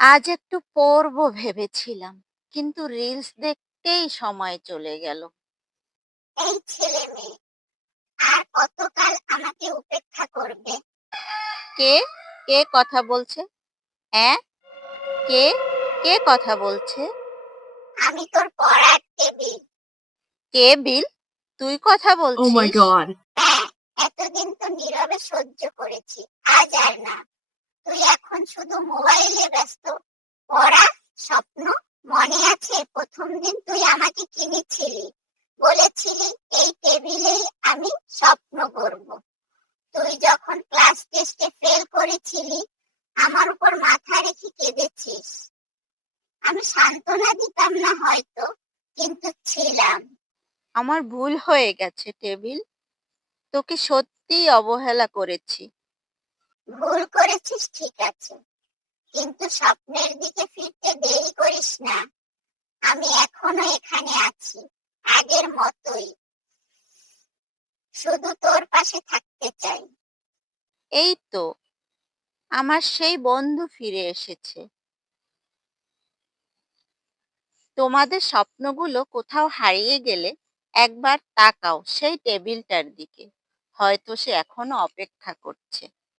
আজ একটু পড়বো ভেবেছিলাম, কিন্তু রিলস দেখতেই সময় চলে গেল। এই ছেলে মেয়ে আর কতকাল আমাকে উপেক্ষা করবে? কে কে কথা বলছে? হ্যাঁ, কে কে কথা বলছে? আমি তোর পড়ার টেবিল। কে বিল? তুই কথা Oh my বলছিস? god. হ্যাঁ, এতদিন তো নীরবে সহ্য করেছি, আজ আর না। তুই এখন শুধু মোবাইলে ব্যস্ত। পড়া, স্বপ্ন। মনে আছে প্রথম দিন তুই আমাকে কিনেছিলি, বলেছিলি এই টেবিলেই আমি স্বপ্ন করব। তুই যখন ক্লাস টেস্টে ফেল করেছিলি, আমার উপর মাথা রেখে কেঁদেছিস। আমি সান্ত্বনা দিতাম না হয়তো, কিন্তু ছিলাম। আমার ভুল হয়ে গেছে টেবিল, তোকে সত্যিই অবহেলা করেছি। ভুল করেছিস ঠিক আছে, কিন্তু স্বপ্নের দিকে ফিরতে দেরি করিস না। আমি এখনো এখানে আছি, আগের মতোই। শুধু তোর পাশে থাকতে চাই। এই তো, আমার সেই বন্ধু ফিরে এসেছে। তোমাদের স্বপ্নগুলো কোথাও হারিয়ে গেলে একবার তাকাও সেই টেবিলটার দিকে, হয়তো সে এখনো অপেক্ষা করছে।